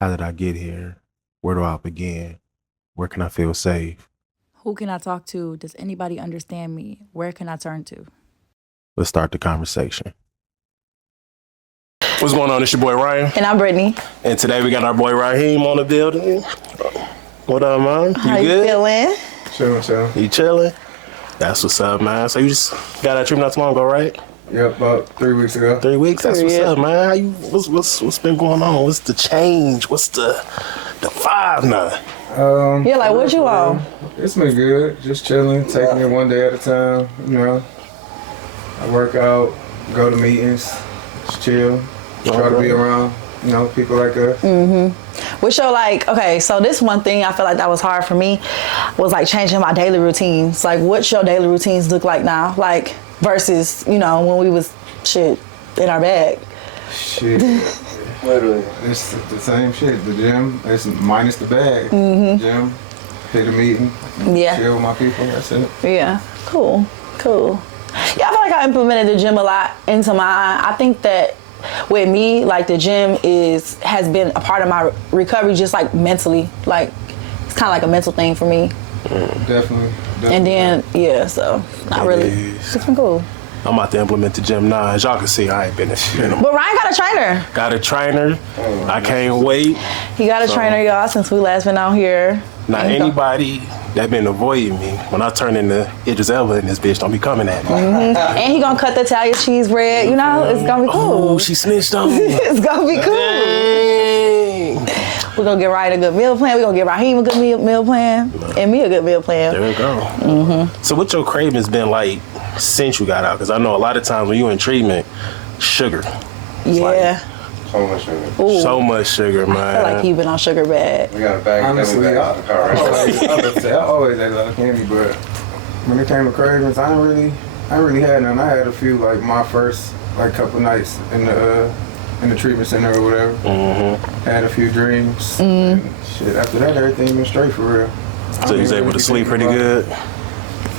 How did I get here? Where do I begin? Where can I feel safe? Who can I talk to? Does anybody understand me? Where can I turn to? Let's start the conversation. What's going on? It's your boy Ryan. And I'm Brittany. And today we got our boy Raheem on the building. What up, man? How you feeling? Chilling. You chilling? That's what's up, man. So you just got that treatment not too long ago, right? Yep, about 3 weeks ago. 3 weeks? That's what's Yeah. up, man. How you? What's been going on? What's the change? What's the vibe now? Yeah, like what you on? It's been good. Just chilling, taking it one day at a time. You know, I work out, go to meetings, just chill, try to be around, people like us. What's your okay, so this one thing I feel like that was hard for me was like changing my daily routines. Like what's your daily routines look like now? Like versus, when we was in our bag. Shit. Literally. It's the same shit. The gym, it's minus the bag. Gym, hit a meeting, Yeah. chill with my people, that's it. Yeah. Cool. Yeah, I feel like I implemented the gym a lot into I think that with me, like the gym has been a part of my recovery, just like mentally. Like it's kind of like a mental thing for me. Definitely. And then so not really. It's been cool. I'm about to implement the gym now. As y'all can see, I ain't been in shit. But Ryan got a trainer. Got a trainer. I can't wait. He got a trainer, y'all, since we last been out here. Now, anybody that been avoiding me, when I turn into Idris Elba in this bitch, don't be coming at me. And he gonna cut the Italian cheese bread. It's gonna be cool. Oh, she snitched on me. It's gonna be cool. Dang. We're gonna get Ryan a good meal plan. We're gonna get Raheem a good meal plan. And me a good meal plan. There we go. So what your cravings been like since you got out? Because I know a lot of times when you in treatment, sugar. Yeah. So much sugar. Ooh. So much sugar, man. I feel like he been on sugar bad. We got a bag. Honestly, I always ate a lot of candy, but when it came to cravings, I ain't really had none. I had a few, like my first couple nights in the treatment center or whatever. Had a few dreams. And shit, after that, everything been straight for real. So you was able to sleep pretty good?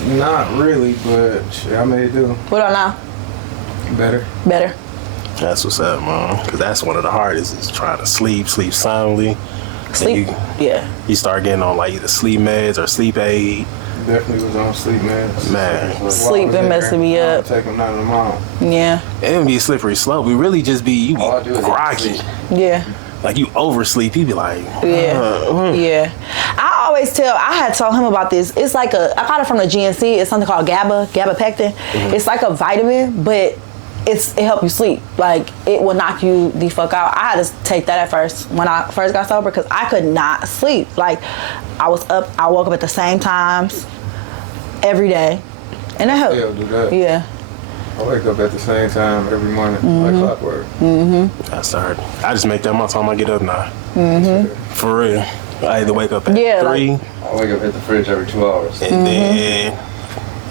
Not really, but shit, I made it do. What on now? Better. That's what's up, man. Because that's one of the hardest is trying to sleep soundly. Sleep. You start getting on like either sleep meds or sleep aid. Definitely was on sleep meds. Man. Sleep been messing me up. Take them down tomorrow. Yeah. It would be a slippery slope. We really just be groggy. Yeah. Like you oversleep, you be like, Yeah. I had told him about this. It's like I got it from the GNC. It's something called gabapectin. It's like a vitamin, but it helps you sleep. Like it will knock you the fuck out. I had to take that at first when I first got sober because I could not sleep. Like I woke up at the same times every day, and it helped. Yeah, do that. Yeah. I wake up at the same time every morning, like clockwork. That's hard. I just make that my time I get up now. For real. I either wake up at 3 I wake up at the fridge every 2 hours. and then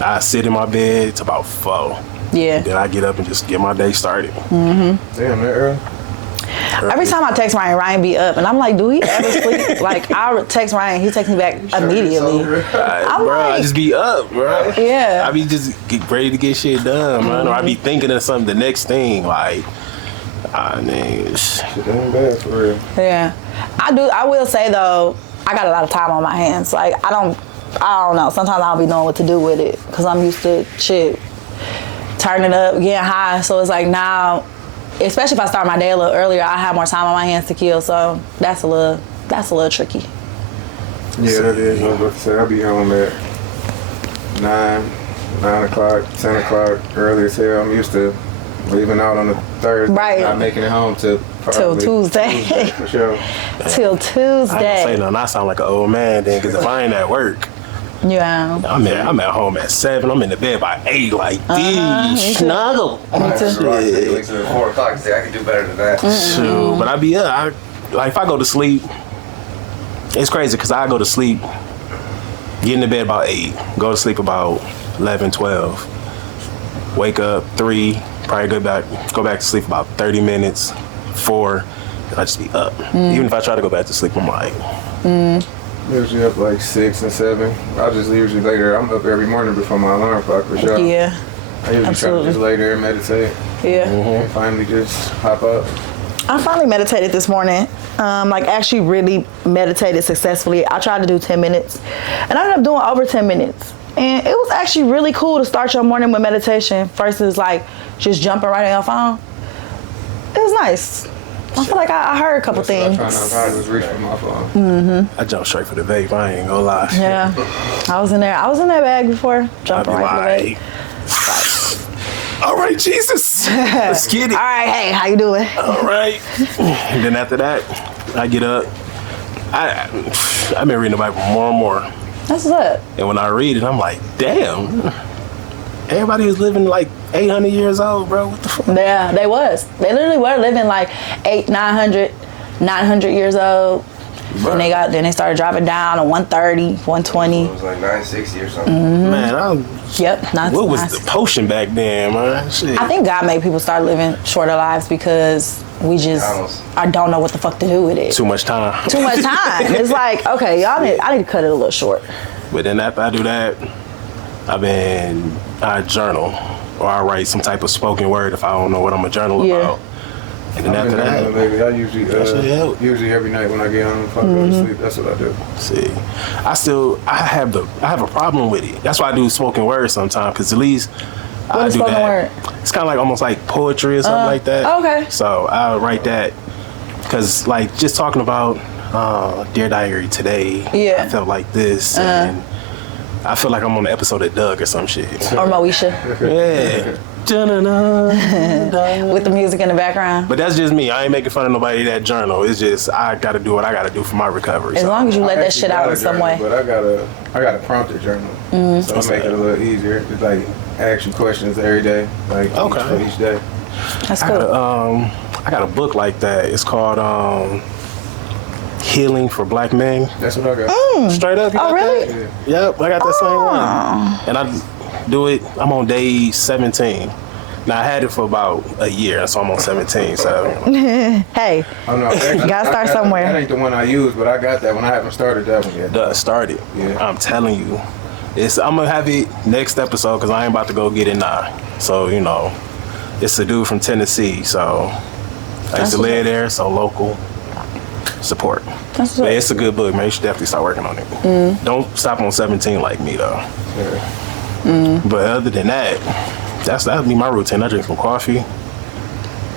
I sit in my bed till about 4. Yeah. Then I get up and just get my day started. Damn, that early. Every time I text Ryan be up, and I'm like, do he ever sleep? Like I text Ryan, he texts me back immediately. I just be up, bro. Yeah. I be just get ready to get shit done, man. Or I be thinking of something, the next thing, like, Shit ain't bad for real. Yeah, I will say though, I got a lot of time on my hands. Like I don't know. Sometimes I don't be knowing what to do with it because I'm used to turning up, getting high. So it's like now, especially if I start my day a little earlier, I have more time on my hands to kill. So that's a little tricky. Yeah, that is. I was about to say, I'll be home at 9 o'clock, 10 o'clock, early as hell. I'm used to leaving out on a Thursday, not making it home till Tuesday. For sure. Till I Tuesday. don't say nothing. I sound like an old man then, because if I ain't at work, Yeah. I'm at home at 7. I'm in the bed by 8. Like, snuggle. At 4 o'clock, say I can do better than that. Shoot, but I be up. Like if I go to sleep, it's crazy because I go to sleep, get in the bed about 8, go to sleep about 11, 12, wake up 3, probably go back to sleep about 30 minutes, 4, and I just be up. Even if I try to go back to sleep, I'm like. Usually up like 6 and 7. I just usually lay there. I'm up every morning before my alarm clock for sure. Yeah. I usually try to just lay there and meditate. Yeah. And finally just hop up. I finally meditated this morning. like actually really meditated successfully. I tried to do 10 minutes and I ended up doing over 10 minutes. And it was actually really cool to start your morning with meditation versus like just jumping right on your phone. It was nice. I feel like I heard a couple things. I was reaching for my phone. I jumped straight for the vape. I ain't gonna lie. Yeah, I was in that bag before, jumping right for the vape. All right, Jesus. Let's get it. All right, hey, how you doing? All right. And then after that, I get up. I've been reading the Bible more and more. That's what's up. And when I read it, I'm like, damn. Everybody was living like 800 years old, bro. What the fuck? Yeah, they was. They literally were living like 900 years old. Right. And then they started dropping down to 130, 120. It was like 960 or something. Man, Yep. what was the potion back then, man? Shit. I think God made people start living shorter lives because we just I don't know what the fuck to do with it. Too much time. Too much time. It's like, okay, I need to cut it a little short. But then after I do that, I journal or I write some type of spoken word if I don't know what I'm gonna journal about. And then after that, lately, I usually every night when I get home, if I go to sleep, that's what I do. See, I have a problem with it. That's why I do spoken word sometimes, because at least I do that. Word? It's kind of like almost like poetry or something like that. Okay. So I write that because like just talking about Dear Diary today. Yeah. I felt like this and I feel like I'm on the episode of Doug or some shit. Or Moesha. Yeah. With the music in the background. But that's just me. I ain't making fun of nobody that journal. It's just I gotta do what I gotta do for my recovery. As long as you let that shit out in some way. But I got a prompted journal, so I make it a little easier. Just like ask you questions every day, like each day. That's cool. I got a book like that. It's called Healing for Black Men. That's what I got. Straight up. You got really? That? Yeah. Yep, I got that same one. And I do it. I'm on day 17. Now I had it for about a year, so I'm on 17. So hey, oh, no, actually, gotta start somewhere. That ain't the one I use, but I got that one. I haven't started that one yet. Started. Yeah. I'm telling you, I'm gonna have it next episode because I ain't about to go get it now. So it's a dude from Tennessee. So I used to live there, so local support. But it's a good book, man. You should definitely start working on it. Don't stop on 17 like me though. Yeah. But other than that, that'd be my routine. I drink some coffee,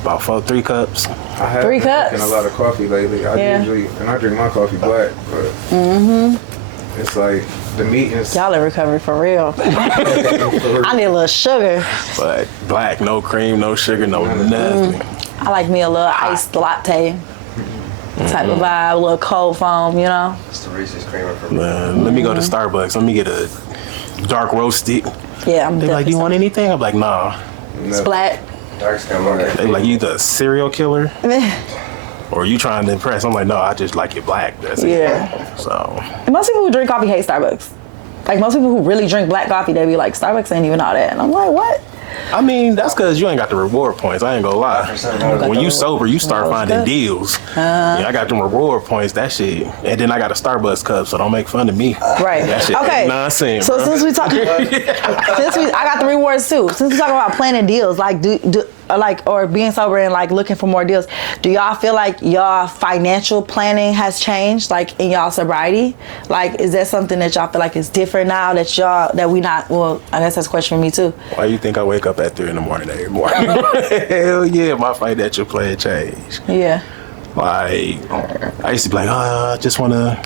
about 3 cups. I have 3 been cups. drinking a lot of coffee lately. I drink my coffee black, but it's like the meetings. Y'all in recovery for real. I need a little sugar. But black, no cream, no sugar, no nothing. I like me a little iced latte type of vibe, a little cold foam, It's the Reese's creamer for me. Let me go to Starbucks. Let me get a dark roasted. Yeah, I'm They like, do you want anything? I'm like, nah. It's black. Dark skin market. They like, you the serial killer? Or you trying to impress? I'm like, no, I just like it black. That's it. Yeah. So. And most people who drink coffee hate Starbucks. Like most people who really drink black coffee, they be like, Starbucks ain't even all that. And I'm like, what? I mean, that's because you ain't got the reward points. I ain't gonna lie. When you sober, you start finding deals. Yeah, I got them reward points, that shit. And then I got a Starbucks cup, so don't make fun of me. Right. That shit Okay. ain't nonsense. So bro. since we talk, I got the rewards too. Since we talking about planning deals, like or being sober and like looking for more deals, do y'all feel like y'all financial planning has changed, like in y'all sobriety? Like, is that something that y'all feel like is different now that we not? Well, I guess that's a question for me too. Why you think I wake up at 3 in the morning every morning? Hell yeah, my financial plan changed. Yeah. Like, I used to be like, I just want to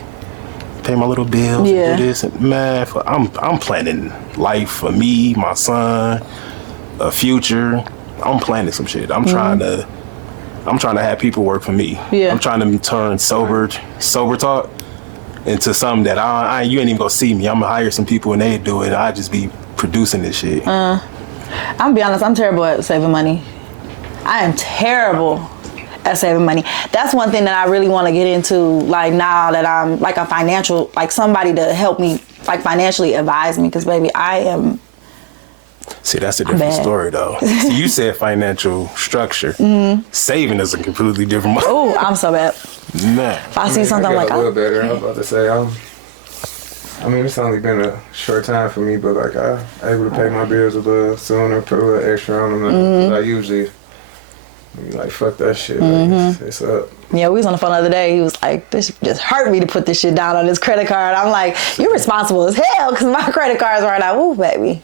pay my little bills and do this. And man, I'm planning life for me, my son, a future. I'm planning some shit. I'm trying to have people work for me. Yeah. I'm trying to turn sober talk into something that you ain't even gonna see me. I'm gonna hire some people and they do it. I just be producing this shit. I'm gonna be honest, I'm terrible at saving money. I am terrible at saving money. That's one thing that I really want to get into, like now that I'm like a financial, like somebody to help me, like financially advise me, because baby, I am. See, that's a different story though. See, you said financial structure. Saving is a completely different. Oh, I'm so bad. Man. If I see something, I'm like, a little better. I was about to say, I mean, it's only been a short time for me, but like I'm able to pay my bills a little sooner, put a little extra on them. I usually You like, fuck that shit. Like, it's up. Yeah, we was on the phone the other day. He was like, "This just hurt me to put this shit down on this credit card." I'm like, "You're responsible as hell because my credit cards weren't out." Ooh, baby.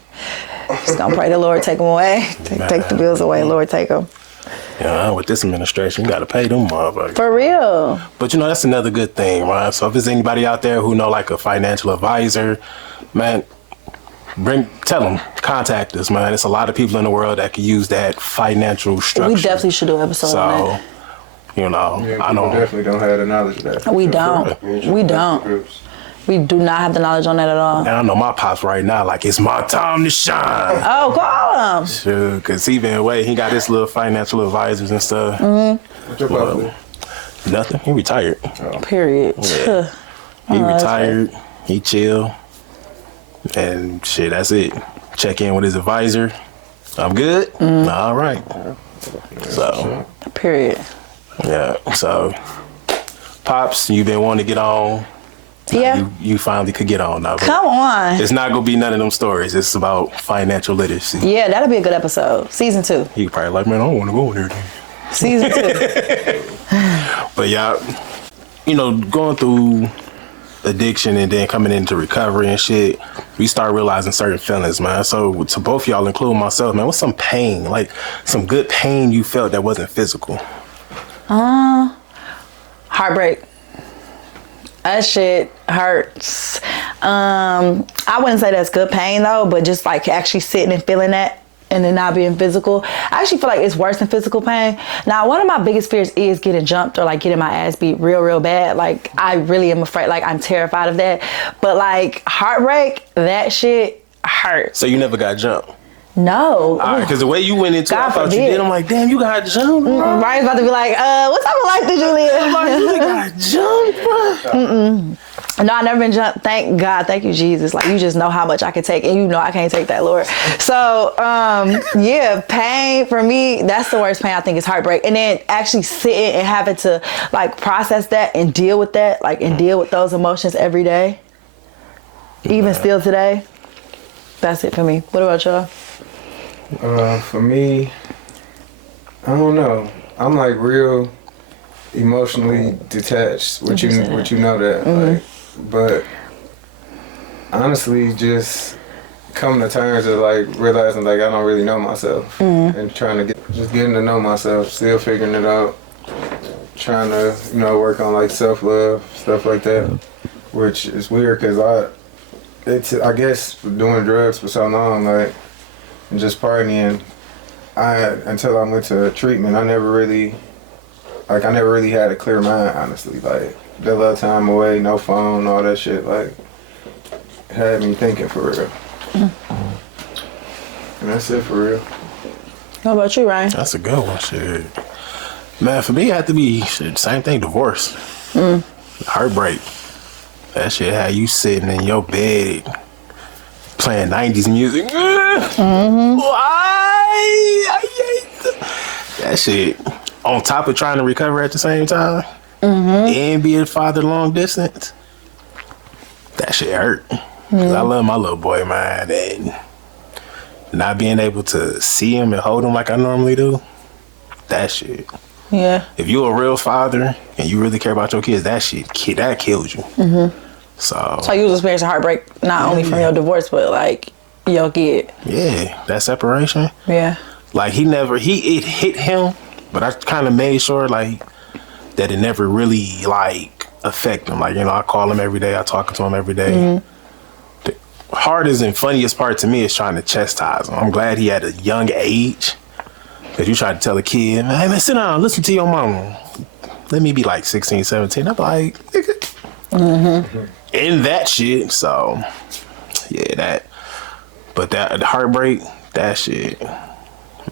Just gonna pray the Lord take them away. Take the bills away, Lord take them. Yeah, with this administration, you gotta pay them motherfuckers. For real. But you know, that's another good thing, right? So if there's anybody out there who know like a financial advisor, man, tell them, contact us, man. It's a lot of people in the world that can use that financial structure. We definitely should do an episode on that. You know, Yeah, I know. definitely don't have the knowledge of that. We don't. We don't. Groups. We do not have the knowledge on that at all. And I know my pops right now, like, it's my time to shine. Oh, call him. Sure, because he been away. He got his little financial advisors and stuff. What your pops do? Nothing. He retired. Period. Yeah. He retired. He chill. And shit, that's it. Check in with his advisor. I'm good. All right. So, Period. yeah. So, Pops, you've been wanting to get on. Yeah. You finally could get on now. But Come on. it's not going to be none of them stories. It's about financial literacy. Yeah, that'll be a good episode. Season 2. He probably like, man, I don't want to go in there. Season 2. But yeah, you know, going through addiction and then coming into recovery and shit, we start realizing certain feelings, man. So to both y'all, including myself, man, what's some pain, like some good pain you felt that wasn't physical? Heartbreak. That shit hurts. I wouldn't say that's good pain though, but just like actually sitting and feeling that and then not being physical. I actually feel like it's worse than physical pain. Now, one of my biggest fears is getting jumped or like getting my ass beat real, real bad. Like I really am afraid, like I'm terrified of that. But like heartbreak, that shit hurts. So you never got jumped? No. Because the way you went into it, God I thought you forbid. did. I'm like, damn, you got jumped, bro. Ryan's about to be like, what type of life did you live? Like, you got jumped, bro. No, I never been jumped. Thank God. Thank you, Jesus. Like, you just know how much I can take, and you know I can't take that, Lord. So, yeah, pain for me, that's the worst pain. I think is heartbreak. And then actually sitting and having to, like, process that and deal with that, like, and deal with those emotions every day. Even still today. That's it for me. What about y'all? For me, I don't know. I'm like real emotionally detached. Which you know that. Like, but honestly, just coming to terms with like realizing like I don't really know myself and trying to getting to know myself, still figuring it out, trying to work on like self-love, stuff like that. Which is weird because I guess doing drugs for so long, like. And just partying, until I went to treatment, I never really had a clear mind, honestly. Like, that little time away, no phone, all that shit, like, had me thinking for real. And that's it for real. What about you, Ryan? That's a good one, shit. Man, for me, it had to be shit, same thing, divorce. Heartbreak. That shit had you sitting in your bed playing 90s music. I hate that shit. On top of trying to recover at the same time and be a father long distance. That shit hurt. 'Cause I love my little boy, man, and not being able to see him and hold him like I normally do, that shit. Yeah. If you're a real father and you really care about your kids, that shit, that kills you. So So you was experiencing heartbreak not only from your divorce, but like your kid. yeah, that separation. Yeah. Like it hit him, but I kind of made sure like that it never really like affect him. Like, I call him every day, I talk to him every day. The hardest and funniest part to me is trying to chastise him. I'm glad he at a young age, because you try to tell a kid, hey man, sit down, listen to your mama. Let me be like 16, 17. I'm like, nigga. In that shit. So yeah, but that heartbreak, that shit,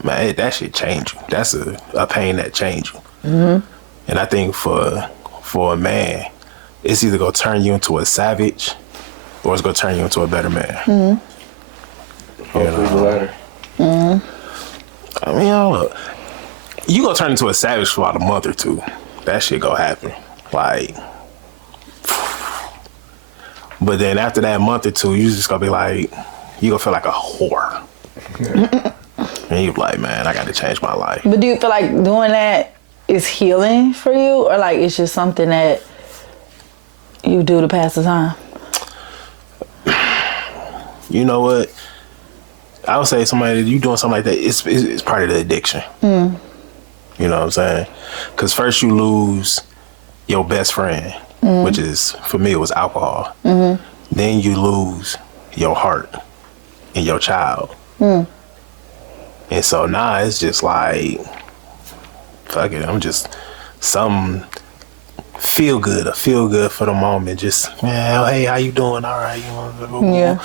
man, that shit change you. That's a pain that change you. And I think for a man, it's either gonna turn you into a savage or it's gonna turn you into a better man. Hopefully the latter. I mean, look, you gonna turn into a savage for about a month or two. That shit gonna happen. Like, but then after that month or two, you just gonna be like, you gonna feel like a whore. And you like, man, I got to change my life. But do you feel like doing that is healing for you, or like it's just something that you do to pass the time? You know what? I would say somebody, you doing something like that, it's part of the addiction. You know what I'm saying? Because first you lose your best friend, which is, for me, it was alcohol. Then you lose your heart and your child. And so now it's just like, fuck it, I'm just some feel good for the moment. Just, man, oh, hey, how you doing? All right. You know, Yeah.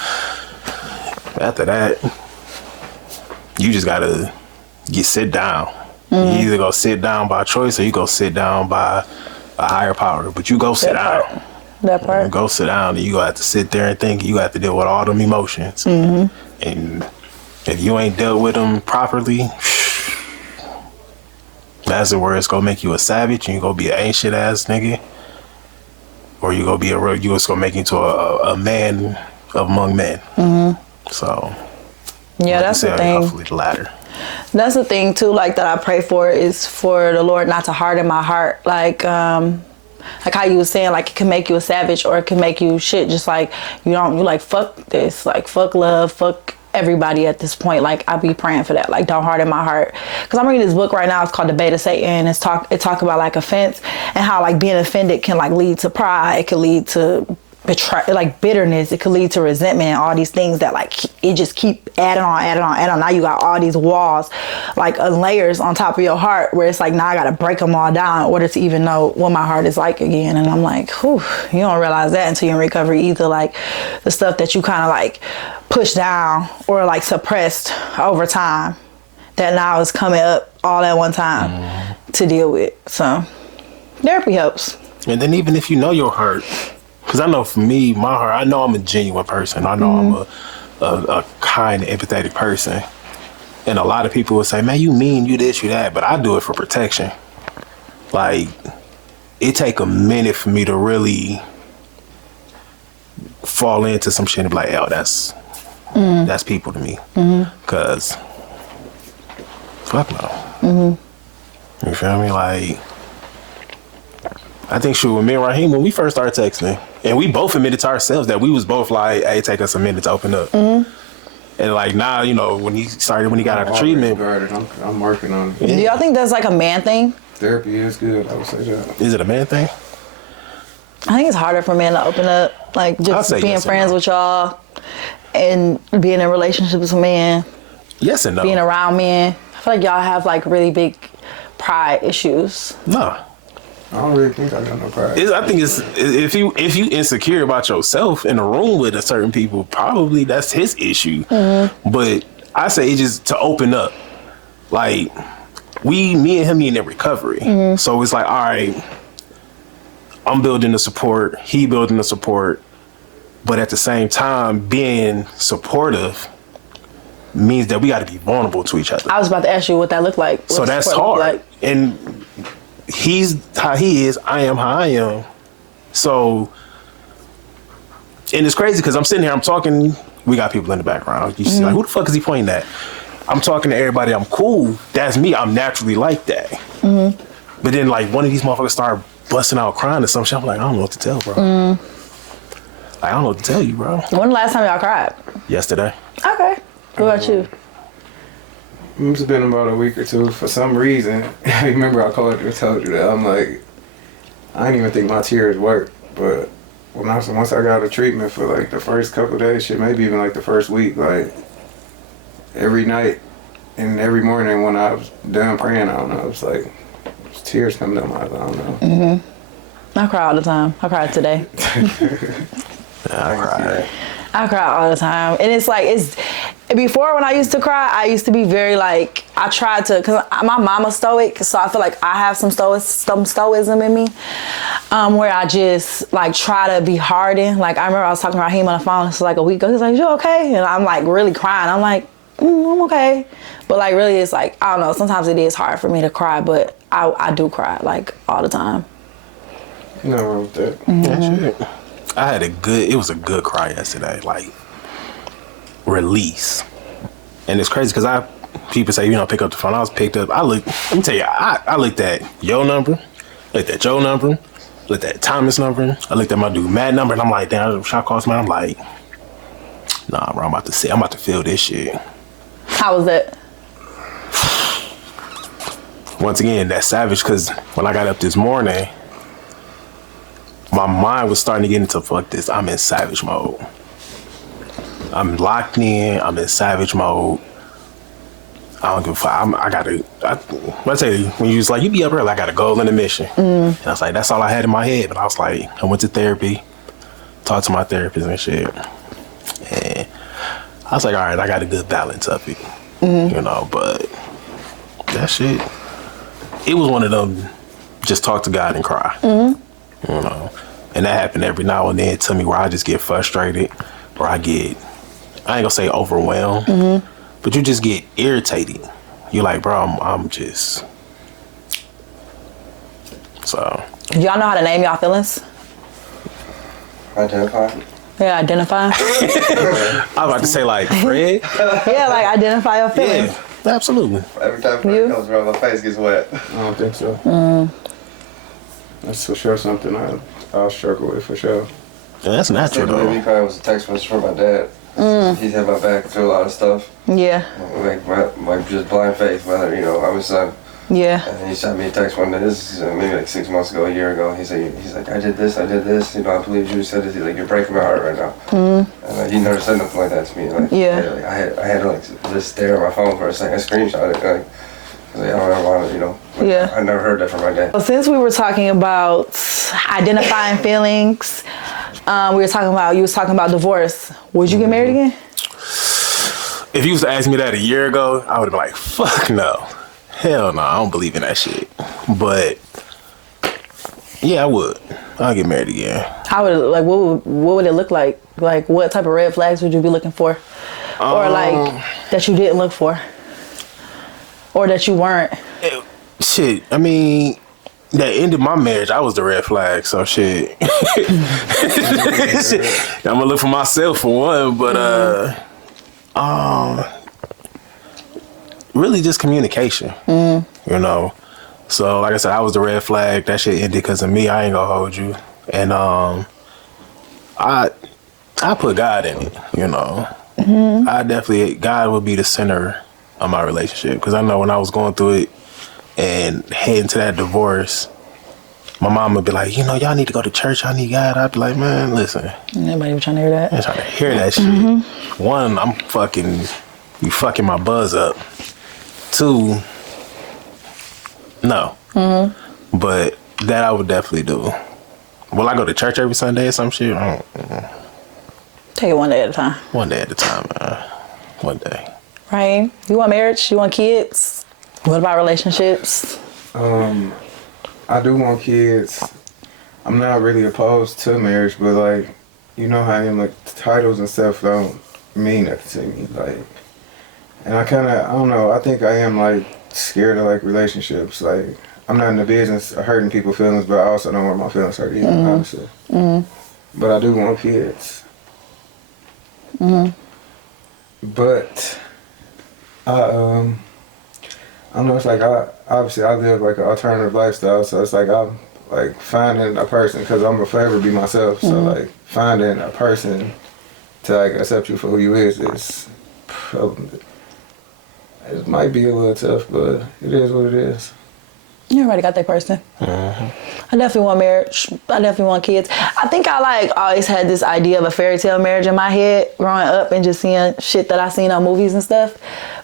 After that, you just gotta sit down. You either go sit down by choice or you go sit down by a higher power. But you go sit down. That part. You go sit down and you gonna have to sit there and think. You have to deal with all them emotions. And if you ain't dealt with them properly, that's where it's gonna make you a savage and you gonna be an ancient ass nigga. Or you gonna be you just gonna make you into a man among men. So Yeah, like that's I the said, thing. hopefully the latter. That's the thing too, like that I pray for is for the Lord not to harden my heart. Like how you was saying, like it can make you a savage or it can make you shit. Just like you like fuck this, like fuck love, fuck everybody at this point. Like I be praying for that. Like don't harden my heart. Cause I'm reading this book right now. It's called Debate of Satan. It talk about like offense and how like being offended can like lead to pride. It can lead to like bitterness. It could lead to resentment and all these things that like it just keep adding on. Now you got all these walls like layers on top of your heart where it's like now I gotta break them all down in order to even know what my heart is like again. And I'm like, whew, you don't realize that until you're in recovery either. Like the stuff that you kind of like pushed down or like suppressed over time that now is coming up all at one time to deal with. So therapy helps. And then even if you know your heart, because I know for me, my heart, I know I'm a genuine person. I know I'm a kind, empathetic person. And a lot of people will say, man, you mean, you this, you that. But I do it for protection. Like, it take a minute for me to really fall into some shit and be like, oh, that's people to me. Because, fuck no. You feel me? Like, I think shit with me and Raheem, when we first started texting, and we both admitted to ourselves that we was both like, hey, take us a minute to open up. And like now, you know, when he got out of treatment. I'm working on it. Do y'all think that's like a man thing? Therapy is good, I would say that. Is it a man thing? I think it's harder for men to open up, like just being yes friends no. with y'all and being in relationships with men, Yes and no. being around men. I feel like y'all have like really big pride issues. No. I don't really think I got no pride. I think it's if you insecure about yourself in a room with a certain people, probably that's his issue. But I say it's just to open up. Like me and him in recovery. So it's like, all right, I'm building the support, he building the support, but at the same time being supportive means that we got to be vulnerable to each other. I was about to ask you what that looked like. What So that's support hard. looked like. And he's how he is, I am how I am. So, and it's crazy because I'm sitting here, I'm talking, we got people in the background. You see, like, who the fuck is he pointing at? I'm talking to everybody, I'm cool. That's me, I'm naturally like that. But then, like, one of these motherfuckers start busting out crying or some shit. I'm like, I don't know what to tell, bro. Like, I don't know what to tell you, bro. When the last time y'all cried? Yesterday. Okay. What about you? It's been about a week or two. For some reason, I remember I called you and told you that. I'm like, I didn't even think my tears worked. But once I got out of treatment for like the first couple of days, shit, maybe even like the first week, like every night and every morning when I was done praying, I don't know, it was like tears coming down my eyes, I don't know. I cry all the time. I cried today. I cried. I cry all the time. And it's like, before when I used to cry, I used to be very like, I tried to, cause my mama's stoic, so I feel like I have some stoicism in me, where I just like try to be hardened. Like I remember I was talking to Raheem on the phone, it's like a week ago, he's like, you okay? And I'm like really crying. I'm like, I'm okay. But like really it's like, I don't know, sometimes it is hard for me to cry, but I do cry like all the time. Nothing wrong with that. Yeah, shit. It was a good cry yesterday, like release. And it's crazy because people say, pick up the phone. I was picked up. Let me tell you, I looked at your number, looked at Joe's number, looked at Thomas' number, I looked at my dude Matt's number, and I'm like, damn, shot calls, man. I'm like, nah, bro, I'm about to feel this shit. How was that? Once again, that's savage, because when I got up this morning, my mind was starting to get into, fuck this, I'm in savage mode. I'm locked in, I'm in savage mode. I don't give a fuck. Let's say, when you was like, you be up early, I got a goal and a mission. And I was like, that's all I had in my head. But I was like, I went to therapy, talked to my therapist and shit. And I was like, all right, I got a good balance of it. But that shit, it was one of them, just talk to God and cry. And that happened every now and then to me, where I just get frustrated, or I ain't gonna say overwhelmed, but you just get irritated. You're like, bro, I'm just, so. Do y'all know how to name y'all feelings? Identify. Yeah, identify. I was about to say, like, Fred. Yeah, like identify your feelings. Yeah, absolutely. Every time Fred comes around, my face gets wet. I don't think so. That's for sure something I'll struggle with, for sure. Yeah, that's natural, The baby though. crying was a text message from my dad. He's had my back through a lot of stuff. Yeah, Like just blind faith, whether, I'm his son. yeah, And he sent me a text one day, this is maybe like 6 months ago, a year ago. He's like, I did this, I believe you said this. He's like, you're breaking my heart right now. And he never said nothing like that to me. Like, Yeah. I had to like just stare at my phone for a second, I screenshot it. Like, 'cause I don't ever want to, Yeah. I never heard that from my dad. Well, since we were talking about identifying feelings, you was talking about divorce. Would you get married again? If you was to ask me that a year ago, I would have been like, fuck no. Hell no, I don't believe in that shit. But, yeah, I would. I'll get married again. How would what would it look like? Like, what type of red flags would you be looking for? Or like, that you didn't look for? Or that you weren't? Shit, I mean, that ended my marriage. I was the red flag, so shit. Shit. I'm gonna look for myself for one, but really just communication. So like I said, I was the red flag. That shit ended because of me. I ain't gonna hold you. And I put God in it, I definitely, God would be the center of my relationship, because I know when I was going through it and heading to that divorce, my mom would be like, y'all need to go to church, y'all need God. I'd be like, man, listen. Nobody was trying to hear that. I'm trying to hear that shit. One, you fucking my buzz up. Two, no. But that I would definitely do. Will I go to church every Sunday or some shit? I don't. Take it one day at a time. One day at a time, man. One day. Right? You want marriage? You want kids? What about relationships? I do want kids. I'm not really opposed to marriage, but like, how I am, like, titles and stuff don't mean nothing to me. Like, and I don't know, I think I am like scared of like relationships. Like, I'm not in the business of hurting people's feelings, but I also don't want my feelings hurt either, obviously. But I do want kids. But I don't know, it's like I live like an alternative lifestyle, so it's like I'm like finding a person, because I'm a forever be myself, so like finding a person to like accept you for who you is it might be a little tough, but it is what it is. You already got that person. I definitely want marriage. I definitely want kids. I think I like always had this idea of a fairy tale marriage in my head growing up and just seeing shit that I seen on movies and stuff.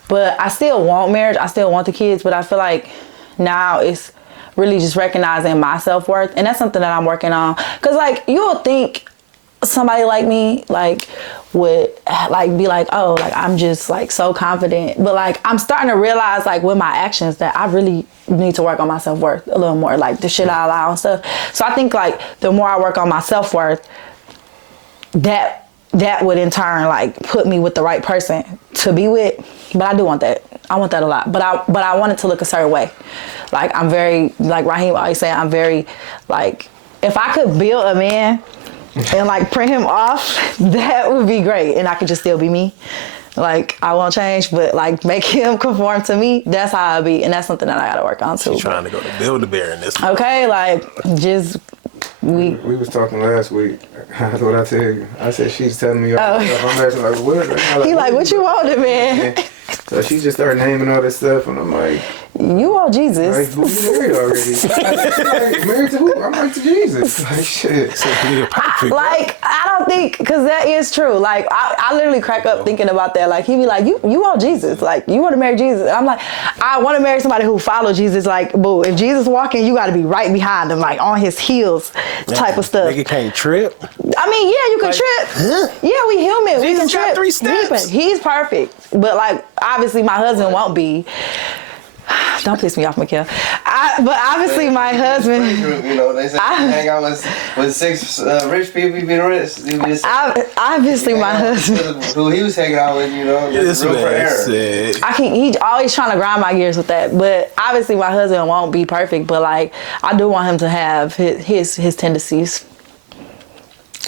But I still want marriage. I still want the kids. But I feel like now it's really just recognizing my self-worth. And that's something that I'm working on. Because like, you'll think somebody like me like would like be like, oh, like I'm just like so confident, but like I'm starting to realize like with my actions that I really need to work on my self-worth a little more, like the shit I allow and stuff. So I think like the more I work on my self-worth, that would in turn like put me with the right person to be with. But I do want that. I want that a lot. But I want it to look a certain way. Like I'm very, like Raheem always say, I'm very like, if I could build a man and like print him off, that would be great, and I could just still be me. Like, I won't change, but like make him conform to me. That's how I be, and that's something that I gotta work on too. She's trying to go to Build-A-Bear in this one. Okay, like just We was talking last week. That's what I tell you. I said she's telling me all this stuff. I'm asking like, what? he like, what you wanted, man? So she just started naming all this stuff, and I'm like, You want like Jesus? who you married already? She's like, married to who? I'm like to Jesus. Like shit. So you're perfect. Like, I don't think, because that is true. Like, I literally crack up thinking about that. Like, he be like, you want Jesus. Like, you want to marry Jesus. And I'm like, I want to marry somebody who follows Jesus. Like, boo, if Jesus walking, you got to be right behind him, like on his heels type of stuff. Nigga can't trip. I mean, yeah, you can trip. Huh? Yeah, we human. We can Jesus got trip. 3 steps. He's perfect. But, like, obviously my husband won't be. Don't piss me off, Mikhail. But obviously my husband. You know, they say you hang out with 6 rich people, you be rich. You just Obviously my hang out husband. with who he was hanging out with, you know, This room for man error. said. He's always trying to grind my gears with that. But obviously my husband won't be perfect. But like, I do want him to have his tendencies.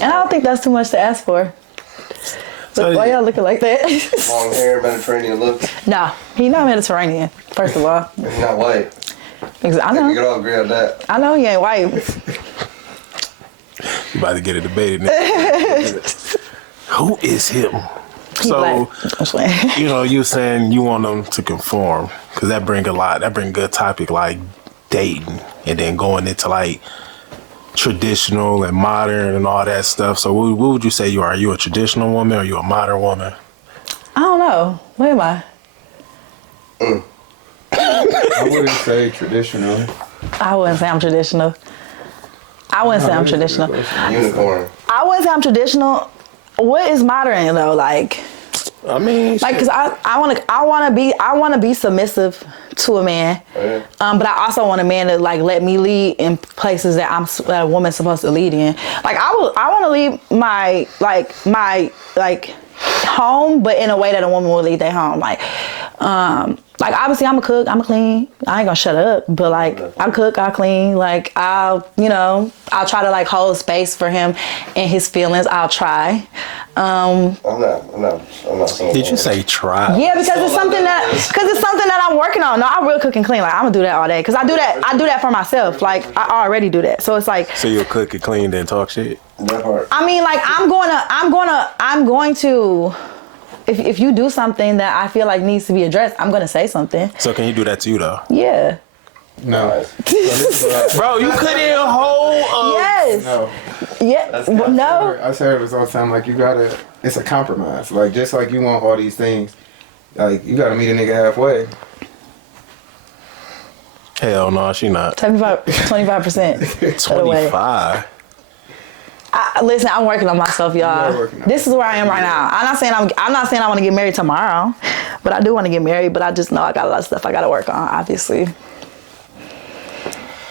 And I don't think that's too much to ask for. So, Why y'all looking like that? Long hair, Mediterranean look. No, he's not Mediterranean, first of all. He's not white. I We can know. all agree on that. I know he ain't white. You about to get a debate in it. Who is him? He So, black. I'm just playing. you know, you saying you want them to conform because that bring a lot. That bring good topic like dating and then going into like traditional and modern and all that stuff. So what would you say you are? Are you a traditional woman or are you a modern woman? I don't know. What am I? I wouldn't say traditional. I wouldn't say I'm traditional. I wouldn't say I'm traditional. Unicorn. I wouldn't say I'm traditional. What is modern though? Like I mean, because I want to be submissive to a man, Yeah. but I also want a man to like let me lead in places that that a woman's supposed to lead in. Like I want to lead my home, but in a way that a woman will lead their home. Like obviously I'm a cook, I'm a clean. I ain't gonna shut up, but like I cook, I clean. Like I'll try to like hold space for him and his feelings. I'll try. I'm not saying did you say try? Yeah, because it's something that I'm working on. No, I will cook and clean. Like I'm gonna do that all day because I do that for myself. Like I already do that. So it's like. So you'll cook and clean then talk shit? that part? I mean, like I'm going to. If you do something that I feel like needs to be addressed, I'm gonna say something. So can you do that to you though? Yeah. No. Bro, you couldn't hold Yes. No. Yeah. No. I say this all the time. Like it's a compromise. Like just like you want all these things, like you gotta meet a nigga halfway. Hell no, she not. 25%. 25. Listen, I'm working on myself, You are y'all. working on This is where I am right now. I'm not saying I want to get married tomorrow, but I do want to get married. But I just know I got a lot of stuff I got to work on. Obviously.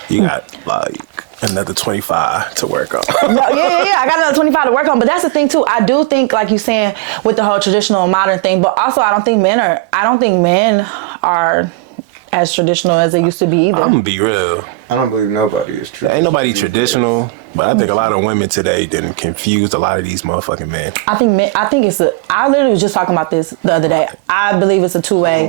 You got like another 25 to work on. Yeah. I got another 25 to work on. But that's the thing too. I do think, like you saying, with the whole traditional and modern thing. But also, I don't think men are as traditional as they used to be either. I'm gonna be real. I don't believe nobody is true. Ain't nobody traditional, but I think a lot of women today didn't confuse a lot of these motherfucking men. I literally was just talking about this the other day. I believe it's a two-way.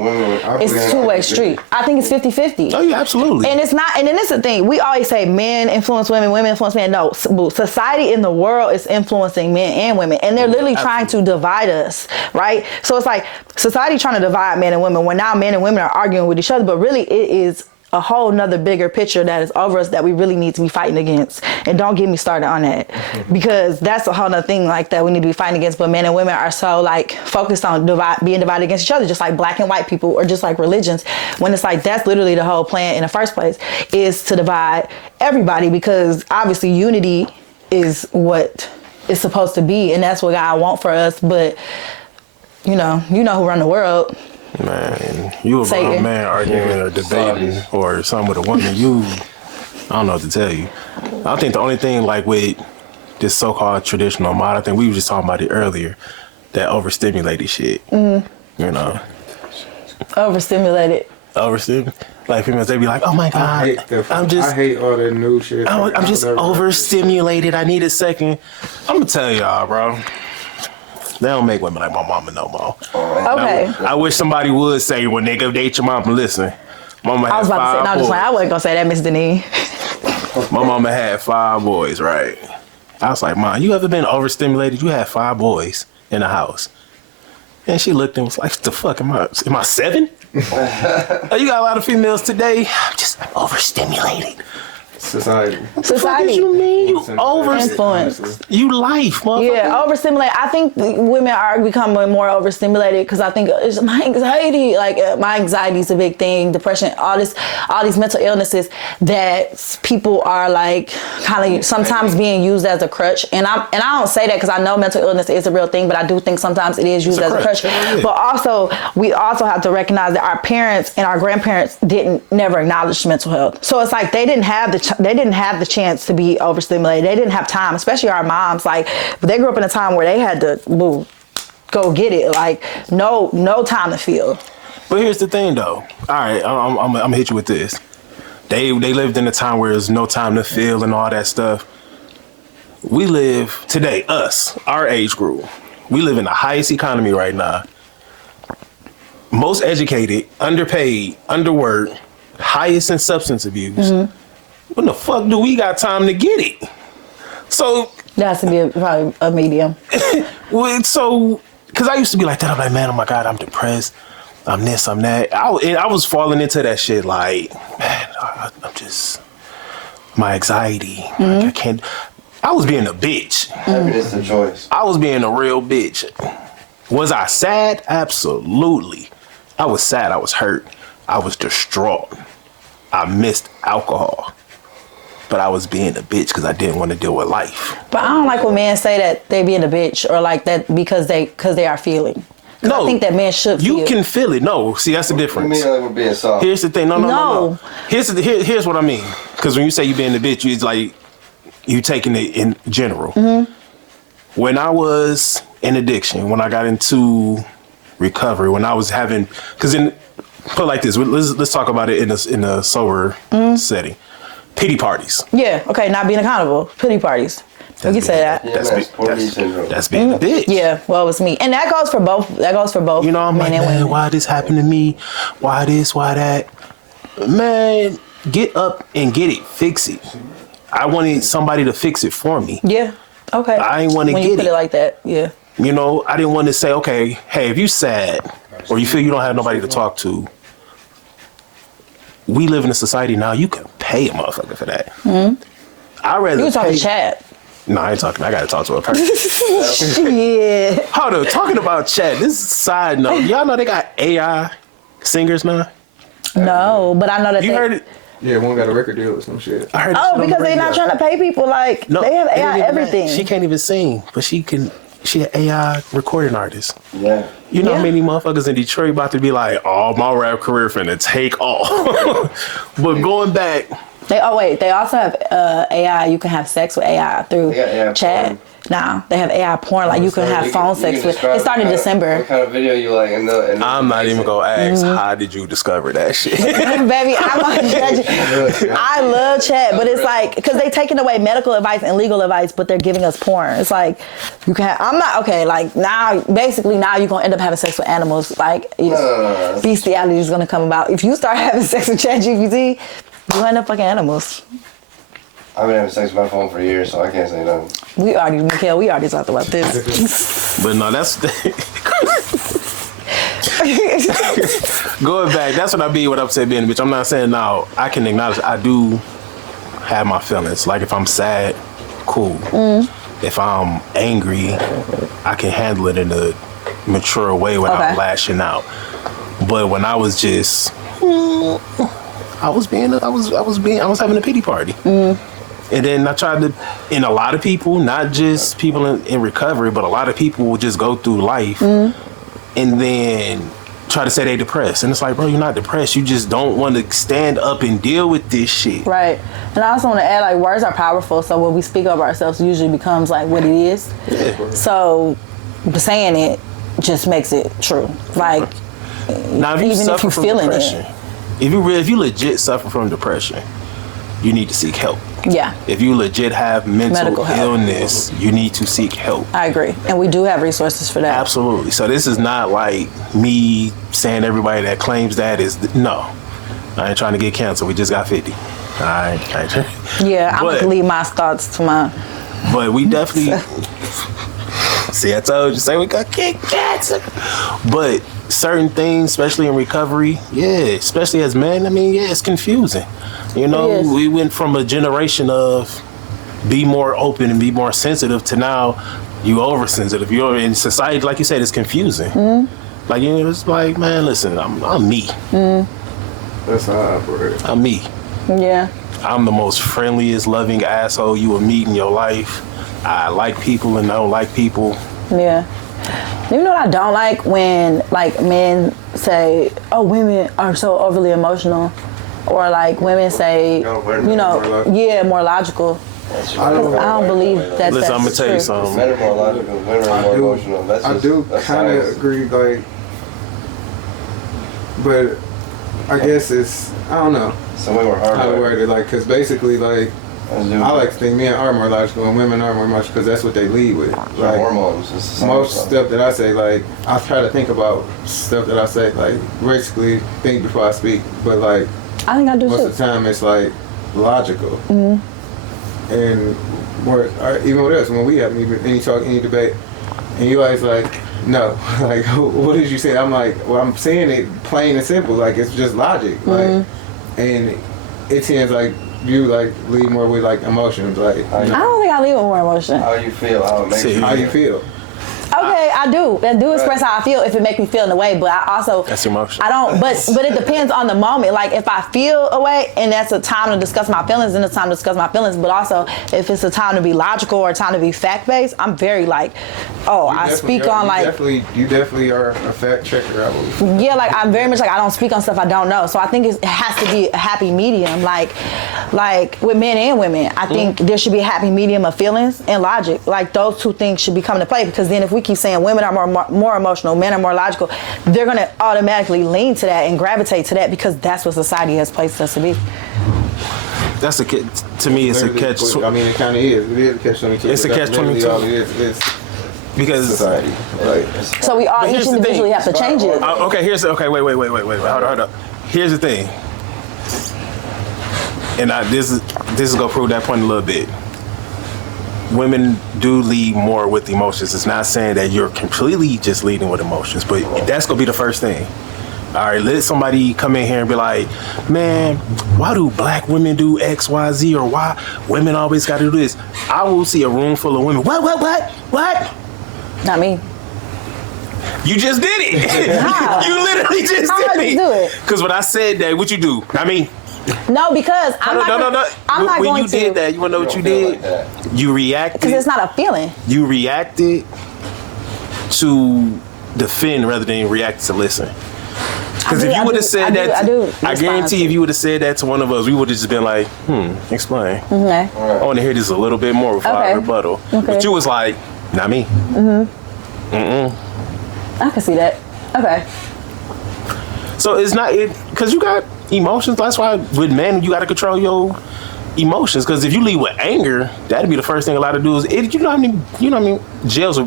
It's a two-way street. I think it's 50-50. Oh yeah, absolutely. And it's not, and then it's the thing, we always say men influence women, women influence men. No, society in the world is influencing men and women. And they're literally trying to divide us, right? So it's like society trying to divide men and women when now men and women are arguing with each other, but really it is a whole nother bigger picture that is over us that we really need to be fighting against. And don't get me started on that, because that's a whole nother thing like that we need to be fighting against. But men and women are so like focused on being divided against each other, just like black and white people or just like religions, when it's like that's literally the whole plan in the first place, is to divide everybody, because obviously unity is what it's supposed to be, and that's what God wants for us. But you know who run the world. Man, you a Satan. grown man arguing or debating or something with a woman, I don't know what to tell you. I think the only thing like with this so-called traditional model thing, we were just talking about it earlier, that overstimulated shit. You know. Overstimulated. Like females, they be like, oh my God, I hate all that new shit. I'm just overstimulated. I need a second. I'm gonna tell y'all, bro. They don't make women like my mama no more. Okay. I wish somebody would say when they go date your mom, listen. Mama had I was about to say, 5 no, I'm boys. just like, I wasn't gonna say that, Miss Denise. My mama had 5 boys, right? I was like, Mom, you ever been overstimulated? You had 5 boys in the house. And she looked and was like, the fuck, am I 7? Oh, you got a lot of females today. I'm just overstimulated. Society. What did you mean? You Influence. You life, motherfucker. Yeah, overstimulated. I think women are becoming more overstimulated because I think it's my anxiety. Like my anxiety is a big thing. Depression, all these mental illnesses that people are like kind of sometimes being used as a crutch. And I don't say that because I know mental illness is a real thing, but I do think sometimes it is used as a crutch. Yeah. But also, we also have to recognize that our parents and our grandparents never acknowledged mental health. So it's like they didn't have the chance to be overstimulated. They didn't have time, especially our moms. Like they grew up in a time where they had to go get it. Like no time to feel. But here's the thing, though. All right, I'm gonna hit you with this. They lived in a time where there's no time to feel and all that stuff. We live today, our age group. We live in the highest economy right now. Most educated, underpaid, underworked, highest in substance abuse. Mm-hmm. When the fuck do we got time to get it? So There has to be probably a medium. so, because I used to be like that. I'm like, man, oh my God, I'm depressed. I'm this, I'm that. I was falling into that shit like, man, I'm just, my anxiety. Mm-hmm. I can't. I was being a bitch. Happiness is a choice. I was being a real bitch. Was I sad? Absolutely. I was sad. I was hurt. I was distraught. I missed alcohol. But I was being a bitch because I didn't want to deal with life. But I don't like when men say that they being a bitch or like that because they are feeling. No, I think that men should feel. You can feel it. No, see, that's the difference. You mean like we're being soft? Here's the thing. No. Here's what I mean. Because when you say you being a bitch, it's like you taking it in general. Mm-hmm. When I was in addiction, when I got into recovery, when I was having, because put it like this, let's talk about it in a sober setting. Pity parties. Yeah. Okay. Not being accountable. Pity parties. We can say that. Yeah, That's being a bitch. Yeah. Well, it's me, and that goes for both. You know, I'm like, man, why this happened to me? Why this? Why that? Man, get up and get it. Fix it. I wanted somebody to fix it for me. Yeah. Okay. I ain't want to get it. When you put it like that, yeah. You know, I didn't want to say, okay, hey, if you sad or you feel you don't have nobody to talk to, we live in a society now, you can pay a motherfucker for that. Mm-hmm. I'd rather you can talk to chat. No, I ain't talking. I got to talk to a person. Yeah. Hold on. Talking about chat, this is a side note. Y'all know they got AI singers now? No, but I know that You heard it? Yeah, one got a record deal or some shit. I heard Oh, because they're not trying to pay people. Like, No, they have it AI don't even everything. matter. She can't even sing, but she an AI recording artist. Yeah. You know Yeah. how many motherfuckers in Detroit about to be like, oh, my rap career finna take off. But going back. They also have AI. You can have sex with AI through AI chat. porn. Nah, they have AI porn. Like you can have phone sex with. It started in December. What kind of video you like? I'm not even gonna ask, how did you discover that shit? Baby, I'm not judging. I love chat, but it's like because they taking away medical advice and legal advice, but they're giving us porn. It's like you can. I'm not okay. Like now, basically now you're gonna end up having sex with animals. Like bestiality is gonna come about if you start having sex with ChatGPT. You end up fucking animals. I've been having sex with my phone for years, so I can't say nothing. We already talked about this. But no, that's going back. That's what I be with upset being a bitch. I'm not saying now. I can acknowledge I do have my feelings. Like if I'm sad, cool. If I'm angry, I can handle it in a mature way without lashing out. But when I was just, I was having a pity party. And then I tried to, and a lot of people, not just people in recovery, but a lot of people will just go through life and then try to say they depressed. And it's like, bro, you're not depressed. You just don't want to stand up and deal with this shit. Right. And I also want to add, like, words are powerful. So when we speak of ourselves, it usually becomes like what it is. Yeah. So saying it just makes it true. Like, now, if you even suffer if you're from feeling depression, it. if you legit suffer from depression, you need to seek help. Yeah, If you legit have mental Medical help. illness, you need to seek help. I agree. And we do have resources for that. Absolutely. So this is not like me saying everybody that claims that is, no. I ain't trying to get canceled. We just got 50. All right. Yeah, I'm But- going to leave my thoughts to my... But we definitely, see, I told you, say we got kick cancer. But certain things, especially in recovery, especially as men, I mean, it's confusing. You know, It is. we went from a generation of be more open and be more sensitive to now you oversensitive. You're in society, like you said, it's confusing. Like, you know, it's like, man, listen, I'm me. That's how I operate. I'm me. Yeah. I'm the most friendliest, loving asshole you will meet in your life. I like people and I don't like people. Yeah. You know what I don't like? When, like, men say, oh, women are so overly emotional. Or, like, women say, you know, more logical. That's I don't- I don't believe that Listen, I'm that's gonna tell you true. something. Men are more logical, women are more emotional. That's I just, do that's kind of science. agree, like, but I guess it's, I don't know Some women are hard. how to word it, like, because basically, like, I like to think men are more logical and women are more emotional because that's what they lead with. Like, hormones. It's the same most stuff. stuff that I say, like, I try to think about stuff that I say, like, basically think before I speak, but, like, I think I do most too. of the time it's, like, logical. And more, even with us, when we have any talk, any debate, and you always like, no, like, what did you say? I'm like, well, I'm saying it plain and simple, like, it's just logic, like, and it tends, like, you, like, lead more with, like, emotions, like, I don't think I leave with more emotion. How you feel, how it makes See, you how you feel. Okay, I do. I do express how I feel if it makes me feel in a way, but I also That's emotion. I don't. But it depends on the moment. Like if I feel a way, and that's a time to discuss my feelings, then it's time to discuss my feelings. But also, if it's a time to be logical or a time to be fact based, I'm very like, I speak on like. You definitely are a fact checker, I believe. Yeah, like I'm very much like I don't speak on stuff I don't know. So I think it has to be a happy medium. Like with men and women, I think there should be a happy medium of feelings and logic. Like those two things should be coming to play because then if we keep saying women are more emotional, men are more logical, they're gonna automatically lean to that and gravitate to that because that's what society has placed us to be. That's to me, it's a catch. I mean, it kind of is. It is a catch-22. It's a catch-22. All it is Because society. Like, So we all But each here's the individually thing. have to change it. Wait. Hold up. Here's the thing. And this is gonna prove that point a little bit. Women do lead more with emotions. It's not saying that you're completely just leading with emotions, but that's gonna be the first thing. All right, let somebody come in here and be like, man, why do black women do X, Y, Z, or why women always gotta do this? I will see a room full of women. What? Not me. You just did it. How? You literally just How did I it. just do it? Because when I said that, what you do? I mean, No, because I'm not. no. I'm not When going you did that, you wanna know what you did? You reacted. because it's not a feeling. You reacted to defend rather than react to listen. Because if you would have said that, I guarantee if you would have said that to one of us, we would have just been like, explain. Okay. I want to hear this a little bit more before I rebuttal. Okay. But you was like, not me. I can see that. Okay. So it's not it because you got emotions. That's why with men you got to control your emotions. Because if you lead with anger, that'd be the first thing a lot of do is it. You know what I mean? Jails are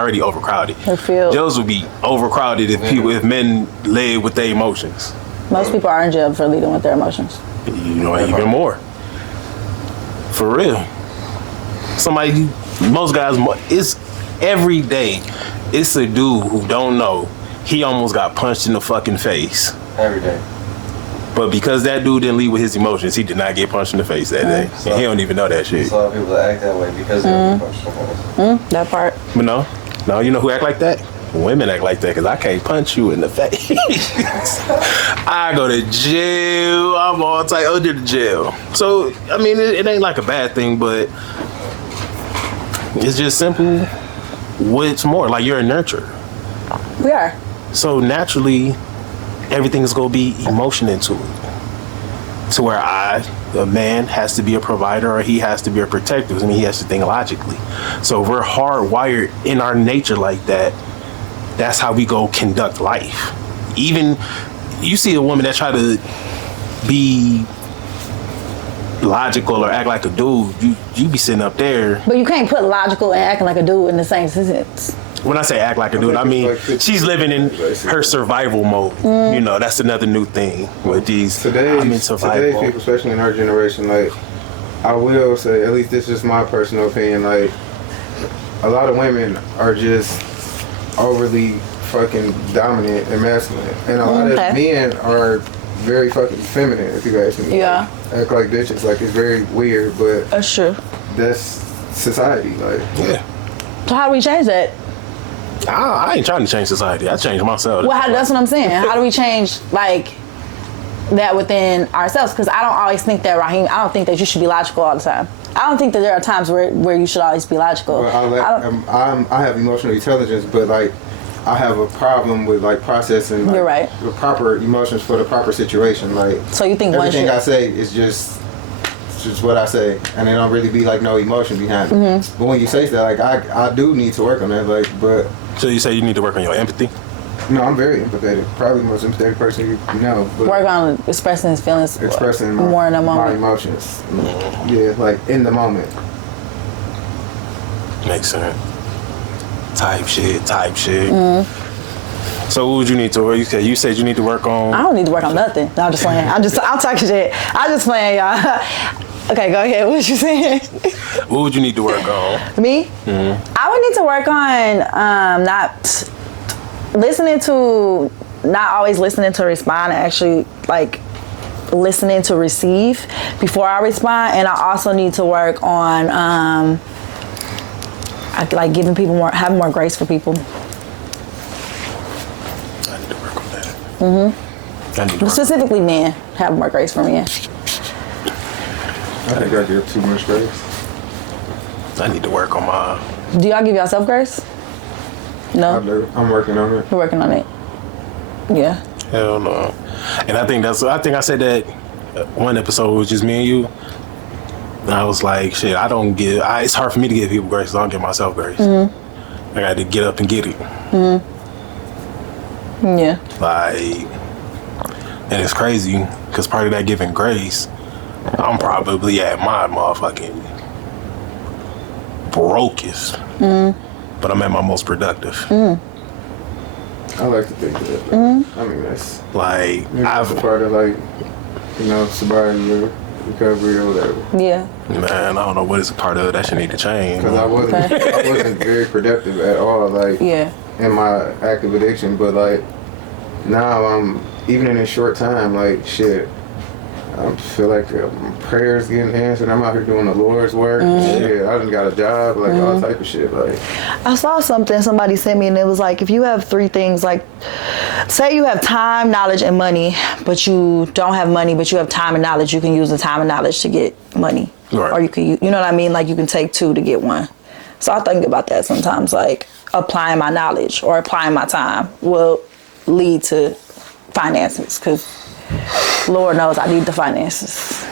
already overcrowded. Jails would be overcrowded if men led with their emotions. Most people are in jail for leading with their emotions. You know, even more. For real. Most guys, it's every day. It's a dude who don't know. He almost got punched in the fucking face. Every day. But because that dude didn't lead with his emotions, he did not get punched in the face that day. And he don't even know that shit. There's a lot of people that act that way because they're punched in the face. That part. But no, you know who act like that? Women act like that because I can't punch you in the face. I go to jail. I'm all tight under the jail. So, I mean, it ain't like a bad thing, but it's just simple. What's more, like you're a nurturer. We are. So naturally, everything's gonna be emotion into it. To where a man has to be a provider or he has to be a protector. I mean, he has to think logically. So if we're hardwired in our nature like that, that's how we go conduct life. Even you see a woman that try to be logical or act like a dude, you be sitting up there. But you can't put logical and acting like a dude in the same sentence. When I say act like a dude, I mean she's living in her survival mode. You know, that's another new thing with these. I'm in survival. Today's people, especially in our generation, like, I will say, at least this is my personal opinion, like, a lot of women are just overly fucking dominant and masculine. And a lot of men are very fucking feminine, if you ask me. Yeah. Like, act like bitches. Like, it's very weird, but That's true. that's society. Like, Yeah. So how do we change that? I ain't trying to change society. I changed myself. Well, that's what I'm saying. How do we change, like, that within ourselves? Because I don't always think that, Raheem, I don't think that you should be logical all the time. I don't think that there are times where you should always be logical. well, I have emotional intelligence, but, like, I have a problem with, like, processing, like, You're right. the proper emotions for the proper situation. Like, So you think everything one I should... say is just what I say, and there don't really be, like, no emotion behind it. But when you say that, like, I do need to work on that, like, but So you say you need to work on your empathy? no, I'm very empathetic. Probably the most empathetic person you know. But Work on expressing his feelings expressing more in a my moment. emotions. Yeah, like, in the moment. Makes sense. Type shit. So what would you need to work? You said you need to work on. I don't need to work on nothing. No, I'm just playing. I'm talking shit. I'm just playing, y'all. Okay, go ahead. What you saying? What would you need to work on? Me? I would need to work on not always listening to respond, and actually, like, listening to receive before I respond. And I also need to work on like giving people having more grace for people. I need to work on that. I need to work Specifically men, have more grace for men. I think I give too much grace. I need to work on my. Do y'all give yourself grace? No? I do. I'm working on it. You're working on it. Yeah. Hell no. And I think I said that one episode was just me and you. And I was like, shit, it's hard for me to give people grace, so I don't give myself grace. I got to get up and get it. Yeah. Like, and it's crazy, because part of that giving grace, I'm probably at my motherfucking brokest. But I'm at my most productive. I like to think that. I mean, that's Like, a part of, like, you know, sobriety or recovery or whatever. Yeah. man, I don't know what is a part of it. That should need to change. Because I wasn't very productive at all, like, Yeah. in my active addiction. But, like, now I'm, even in a short time, like, shit, I feel like my prayers getting answered. I'm out here doing the Lord's work. Shit, I just got a job, like, all type of shit. Like, I saw something somebody sent me, and it was like, if you have three things, like, say you have time, knowledge, and money, but you don't have money, but you have time and knowledge, you can use the time and knowledge to get money. Right. Or you can, you know what I mean? Like, you can take two to get one. So I think about that sometimes, like, applying my knowledge or applying my time will lead to finances, because Lord knows I need the finances.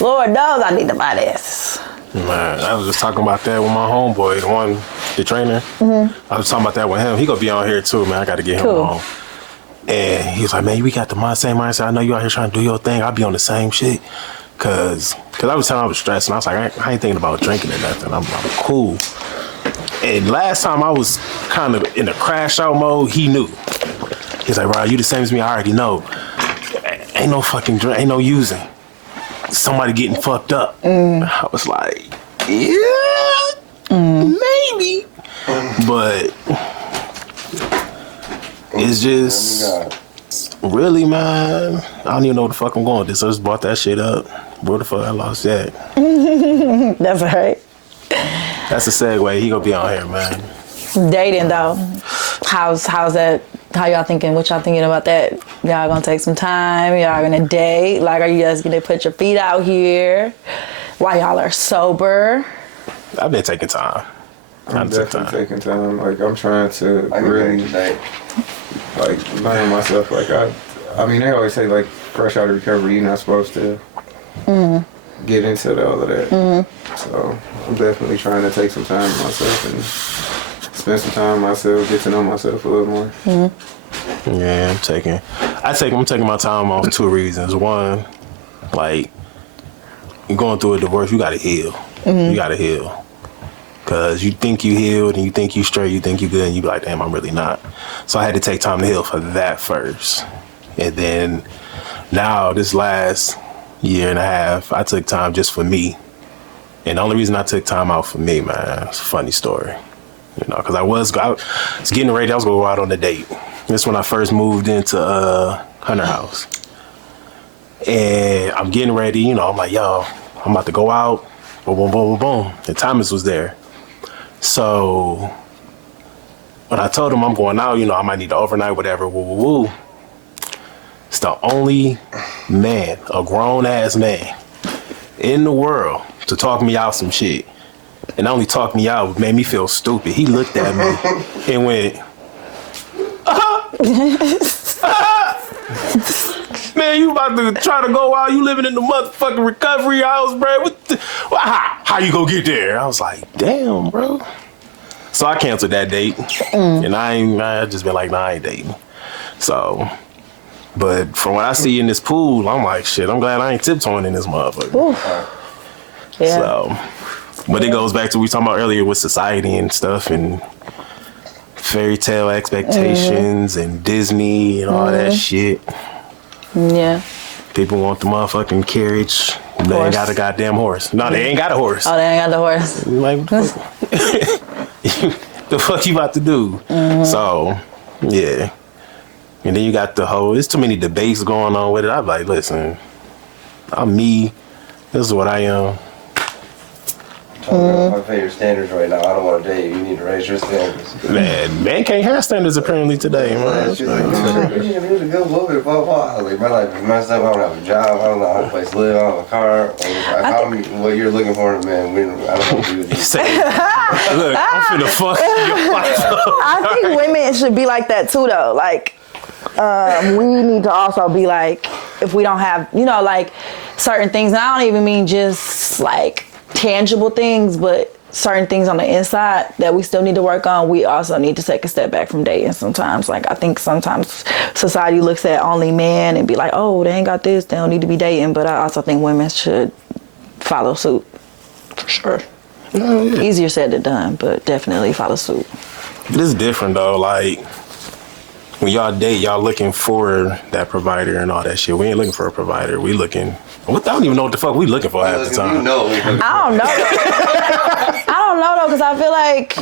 Lord knows I need the finances. Man, I was just talking about that with my homeboy, the trainer. I was talking about that with him. He gonna be on here too, man. I gotta get him on. And he was like, man, we got the same mindset. I know you out here trying to do your thing. I'll be on the same shit. Cause I was telling him I was stressed, and I was like, I ain't thinking about drinking or nothing. I'm cool. And last time I was kind of in a crash out mode, he knew. He's like, Rod, you the same as me. I already know. Ain't no fucking drink, ain't no using. Somebody getting fucked up. I was like, yeah, maybe. But it's just, really, man, I don't even know what the fuck I'm going with this. I just bought that shit up. Where the fuck I lost that? That's all right. That's a segue. He gonna be on here, man. Dating, though. How's that? How y'all thinking? What y'all thinking about that? Y'all gonna take some time? Y'all gonna date? Like, are you guys gonna put your feet out here while y'all are sober? I've been taking time. I'm definitely taking time. Like, I'm trying to really, like, learn myself. Like, I mean, they always say, like, fresh out of recovery, you're not supposed to get into all of that. So I'm definitely trying to take some time with myself and spend some time with myself, get to know myself a little more. Yeah, I'm taking my time off 2 reasons. One, Like, you're going through a divorce, you gotta heal. You gotta heal. Cause you think you healed and you think you straight, you think you good, and you be like, damn, I'm really not. So I had to take time to heal for that first. And then now this last year and a half, I took time just for me. And the only reason I took time out for me, man, it's a funny story. You know, cause I was getting ready, I was gonna go out on a date. This when I first moved into Hunter House. And I'm getting ready, you know, I'm like, yo, I'm about to go out. Boom, boom, boom, boom, boom. And Thomas was there. So when I told him I'm going out, you know, I might need to overnight, whatever, woo, woo, woo. It's the only man, a grown-ass man in the world to talk me out some shit. And not only talk me out, made me feel stupid. He looked at me and went, man, you about to try to go out? You living in the motherfucking recovery house, bro? How you gonna get there? I was like, damn, bro. So I canceled that date, and I just been like, nah, I ain't dating. So, but from what I see in this pool, I'm like, shit, I'm glad I ain't tiptoeing in this motherfucker. Ooh. Yeah. So, but it goes back to what we talking about earlier with society and stuff, and fairy tale expectations and Disney and all that shit. Yeah. People want the motherfucking carriage. They ain't got a goddamn horse. No, they ain't got a horse. Oh, they ain't got the horse. Like, the fuck you about to do? So, yeah. And then you got the whole, there's too many debates going on with it. I'm like, listen, I'm me. This is what I am. If I pay your standards right now, I don't want to date you. You need to raise your standards. Man can't have standards apparently today, man. You need to go a little bit, blah, blah. Like, my life is messed up. I don't have a job. I don't know how to place to live. I don't have a car. What you're looking for in a man, I don't want to do with you. Look, I'm finna fuck your life up. I think women should be like that too, though. Like, we need to also be like, if we don't have, you know, like certain things, and I don't even mean just like tangible things, but certain things on the inside that we still need to work on, we also need to take a step back from dating sometimes. Like, I think sometimes society looks at only men and be like, oh, they ain't got this, they don't need to be dating. But I also think women should follow suit, for sure. Easier said than done, but definitely follow suit. It is different though, like when y'all date, y'all looking for that provider and all that shit. We ain't looking for a provider. We looking, I don't even know what the fuck we looking for half the time. You know. I don't know. I don't know though, because I feel like,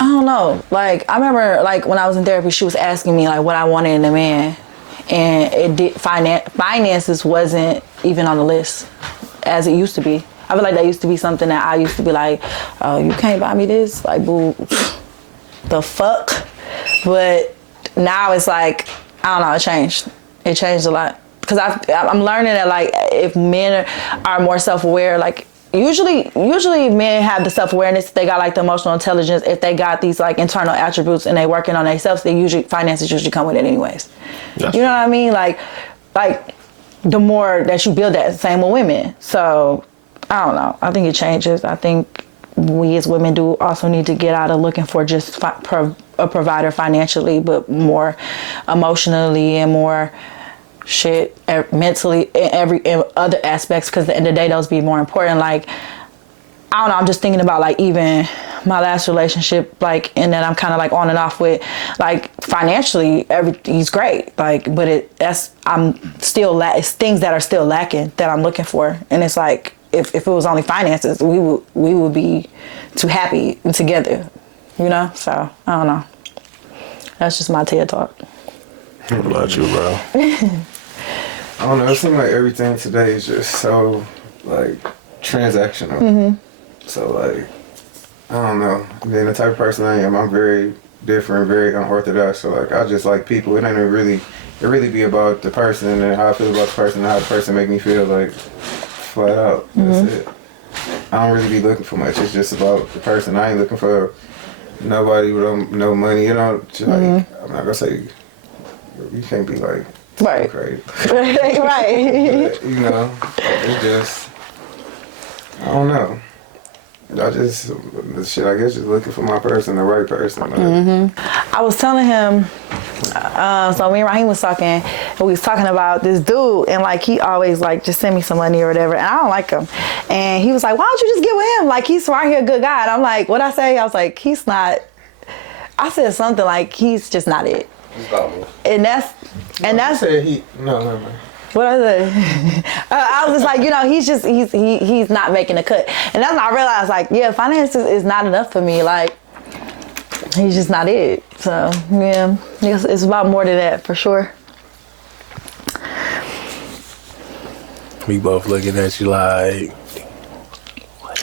I don't know. Like, I remember like when I was in therapy, she was asking me like what I wanted in a man, and finances wasn't even on the list as it used to be. I feel like that used to be something that I used to be like, oh, you can't buy me this? Like, boo, the fuck? But now it's like, I don't know, it changed. It changed a lot. Because I'm learning that, like, if men are more self-aware, like, usually men have the self-awareness, they got, like, the emotional intelligence. If they got these, like, internal attributes and they working on themselves, finances usually come with it anyways. That's you know what I mean? Like, the more that you build that, same with women. So, I don't know. I think it changes. I think we as women do also need to get out of looking for just a provider financially, but more emotionally and more shit mentally in other aspects, because at the end of the day those be more important. Like, I don't know, I'm just thinking about like even my last relationship, like, and then I'm kind of like on and off with, like, financially he's great, like, but I'm still it's things that are still lacking that I'm looking for. And it's like if it was only finances, we would be too happy together, you know. So I don't know, that's just my TED talk. What about you, bro? I don't know. It seems like everything today is just so, like, transactional. Mm-hmm. So, like, I don't know. Being the type of person I am, I'm very different, very unorthodox. So, like, I just like people. It ain't really be about the person and how I feel about the person and how the person make me feel, like, flat out. That's it. I don't really be looking for much. It's just about the person. I ain't looking for nobody with no money, you know. Just like, I'm not gonna say, you can't be like, right, crazy. Right. But, you know, it's just, I don't know. I guess just looking for my person, the right person. Like, I was telling him, so me and Raheem was talking, and we was talking about this dude, and like he always like just send me some money or whatever, and I don't like him. And he was like, why don't you just get with him? Like he's right here, a good guy. And I'm like, what'd I say? I was like, he's not. I said something like he's just not it. He's about me. And that's I said he no. what I say. I was just like, you know, he's not making a cut, and that's when I realized like, yeah, finances is not enough for me. Like he's just not it. So yeah, it's about more than that for sure. We both looking at you like,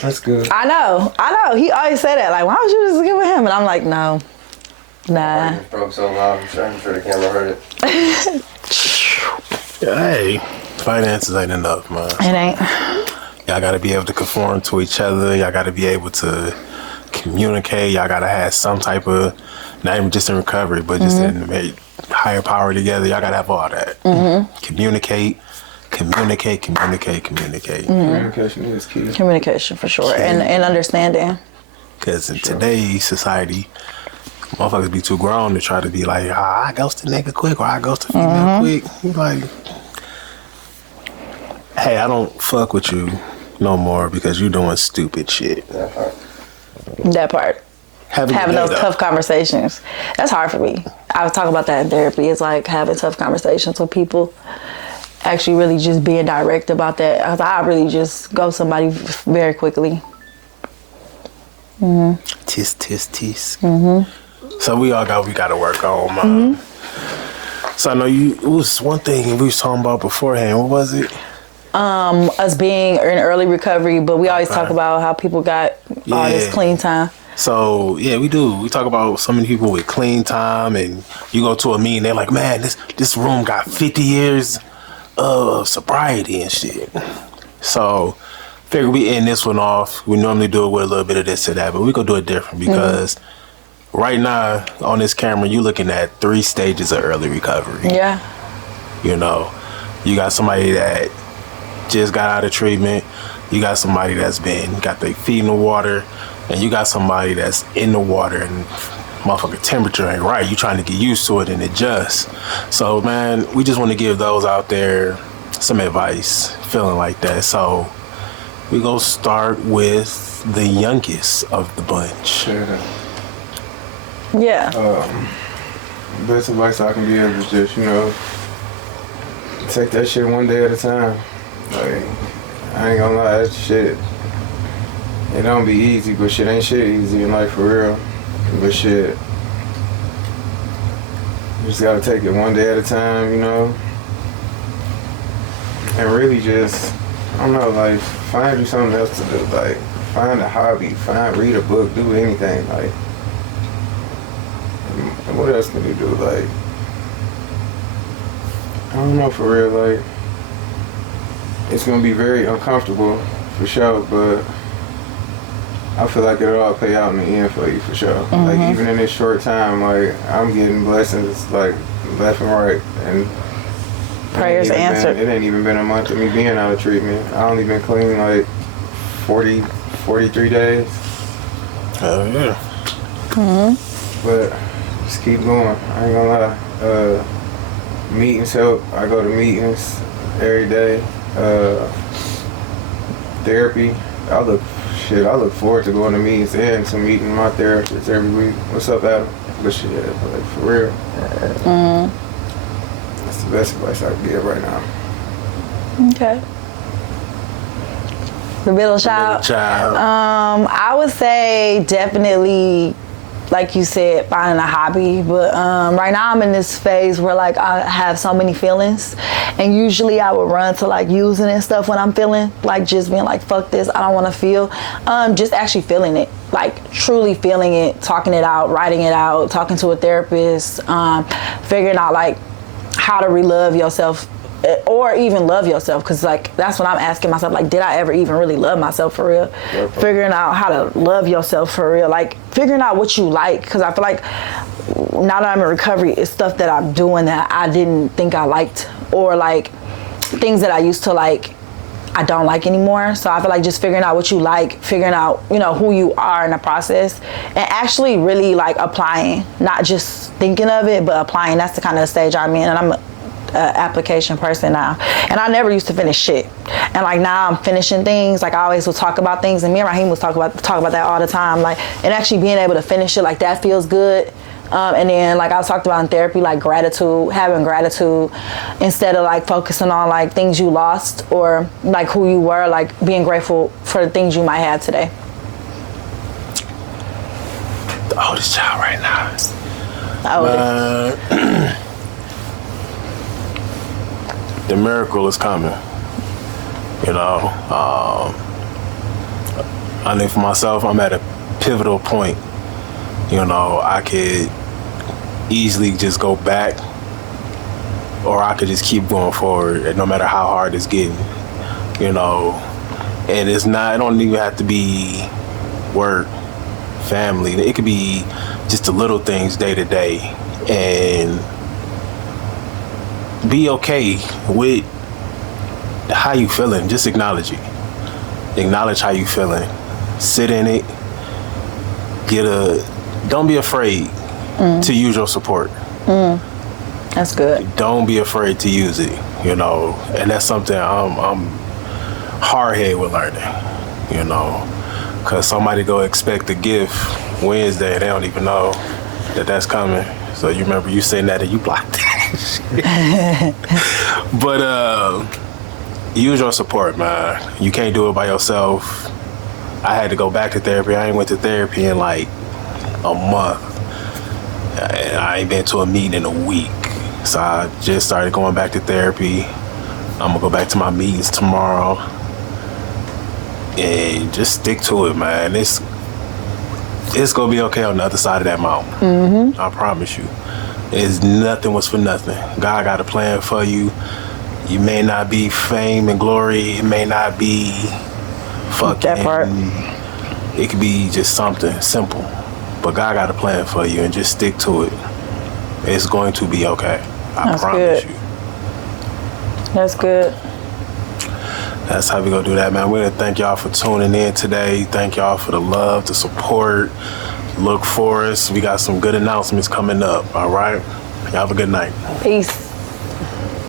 That's good. I know. He always say that. Like, why don't you just get with him? And I'm like, no, nah. It broke so loud. I'm sure the camera heard it. hey, finances ain't enough, man. It ain't. Y'all gotta be able to conform to each other. Y'all gotta be able to communicate. Y'all gotta have some type of, not even just in recovery, but just in higher power together. Y'all gotta have all that. Communicate. Communication is key. Communication for sure, and understanding. Because in today's society, motherfuckers be too grown to try to be like, I ghost a nigga quick, or I ghost a female quick. You like, hey, I don't fuck with you no more because you doing stupid shit. That part. Having those tough conversations. That's hard for me. I was talking about that in therapy. It's like having tough conversations with people. Actually really just being direct about that. I really just go somebody very quickly. Tis. So we gotta work on. So I know it was one thing we was talking about beforehand. What was it? Us being in early recovery, but we always talk about how people got all this clean time. So yeah, we do. We talk about so many people with clean time, and you go to a meeting, they're like, man, this room got 50 years of sobriety and shit. So figure we end this one off. We normally do it with a little bit of this or that, but we gonna do it different because right now on this camera you looking at 3 stages of early recovery. Yeah. You know, you got somebody that just got out of treatment, you got somebody that's got their feet in the water, and you got somebody that's in the water and motherfucker temperature ain't right. You trying to get used to it and adjust. So man, we just want to give those out there some advice, feeling like that. So we gonna start with the youngest of the bunch. Yeah. Best advice I can give is just, take that shit one day at a time. Like, I ain't gonna lie, that shit, it don't be easy, but shit ain't shit easy in life for real. But shit, you just gotta take it one day at a time, and really just, I don't know, like, find you something else to do. Like, find a hobby, read a book, do anything. Like, what else can you do? Like, I don't know, for real. Like, it's gonna be very uncomfortable for sure, but I feel like it'll all pay out in the end for you for sure. Like, even in this short time, like, I'm getting blessings like left and right, and prayers answered. It ain't even been a month of me being out of treatment. I only been clean like 43 days. Oh yeah. But just keep going. I ain't gonna lie. Meetings help. I go to meetings every day. Therapy. I look forward to going to meetings and to meeting my therapist every week. What's up, Adam? But shit, like, for real. That's the best advice I can give right now. Okay. The middle child. I would say definitely, like you said, finding a hobby. But right now I'm in this phase where like I have so many feelings, and usually I would run to like using and stuff when I'm feeling, like just being like, fuck this, I don't want to feel. Just actually feeling it, like truly feeling it, talking it out, writing it out, talking to a therapist, figuring out like how to relove yourself or even love yourself, because like that's what I'm asking myself, like, did I ever even really love myself for real? Figuring out how to love yourself for real, like figuring out what you like, because I feel like now that I'm in recovery, it's stuff that I'm doing that I didn't think I liked, or like things that I used to like I don't like anymore. So I feel like just figuring out what you like, figuring out, you know, who you are in the process, and actually really like applying, not just thinking of it, but applying. That's the kind of stage I'm in, and I'm an application person now. And I never used to finish shit. And like now I'm finishing things. Like I always will talk about things, and me and Raheem was talk about that all the time. Like, and actually being able to finish it, like that feels good. And then like I talked about in therapy, like gratitude, having gratitude instead of like focusing on like things you lost or like who you were, like being grateful for the things you might have today. The oldest child right now. The miracle is coming. You know, I think for myself, I'm at a pivotal point. You know, I could easily just go back, or I could just keep going forward, and no matter how hard it's getting, you know. And it don't even have to be work, family. It could be just the little things day to day, and be okay with how you feeling. Just acknowledge it. Acknowledge how you feeling. Sit in it. Don't be afraid to use your support. That's good. Don't be afraid to use it, you know. And that's something I'm hard-headed with learning, you know. Because somebody go expect a gift Wednesday, they don't even know that that's coming. So you remember you saying that and you blocked it. But use your support, man. You can't do it by yourself. I had to go back to therapy. I ain't went to therapy in like a month. And I ain't been to a meeting in a week. So I just started going back to therapy. I'm gonna go back to my meetings tomorrow. And just stick to it, man. It's gonna be okay on the other side of that mountain. Mm-hmm. I promise you. Nothing was for nothing. God got a plan for you. You may not be fame and glory. It may not be fucking. That part. It could be just something simple. But God got a plan for you, and just stick to it. It's going to be okay. I promise you. That's good. That's how we gonna do that, man. We're gonna thank y'all for tuning in today. Thank y'all for the love, the support. Look for us. We got some good announcements coming up, all right? Y'all have a good night. Peace.